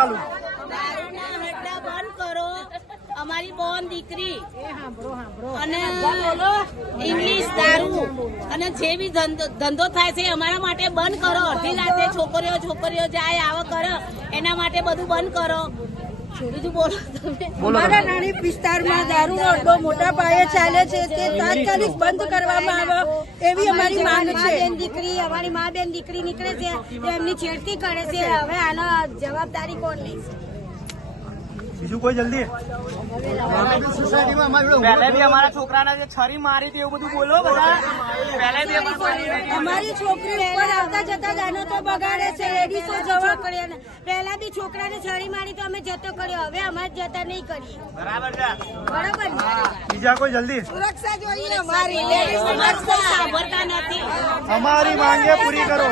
ચાલુ? દારૂના હડ્ડા બંધ કરો. અમારી બોન દીકરી અને ઇંગ્લિશ દારૂ અને જે બી ધંધો થાય છે અમારા માટે બંધ કરો. અડધી રાતે છોકરીઓ જાય આવા કરો એના માટે બધું બંધ કરો. બીજું બોલો તમે. અમારા નાની વિસ્તારમાં દારૂનો અડ્ડો મોટા પાયે ચાલે છે તે તાત્કાલિક બંધ કરવામાં આવે એવી અમારી માંગ છે. અમારી મા બેન દીકરી નીકળે છે એમની છેડતી કરે છે. હવે આનો જવાબદારી કોણ લેશે? બીજું કોઈ જલ્દી? પહેલે બી અમારા છોકરાને જે છરી મારી હતી એવું બધું બોલો બધા. પહેલે બી અમારી છોકરી ઉપર આવતા જતા જાનો તો બગાડે છે. લેડીઝો જવા કર્યા પહેલા બી છોકરાને છરી મારી તો અમે જતો કર્યો. હવે અમારે જતા નહીં કરીએ. બરાબર છે. બરાબર ને? બીજા કોઈ જલ્દી? સુરક્ષા જોઈએ અમારી. અમારે કોઈ સાંભળતા નથી. અમારી માંગે પૂરી કરો.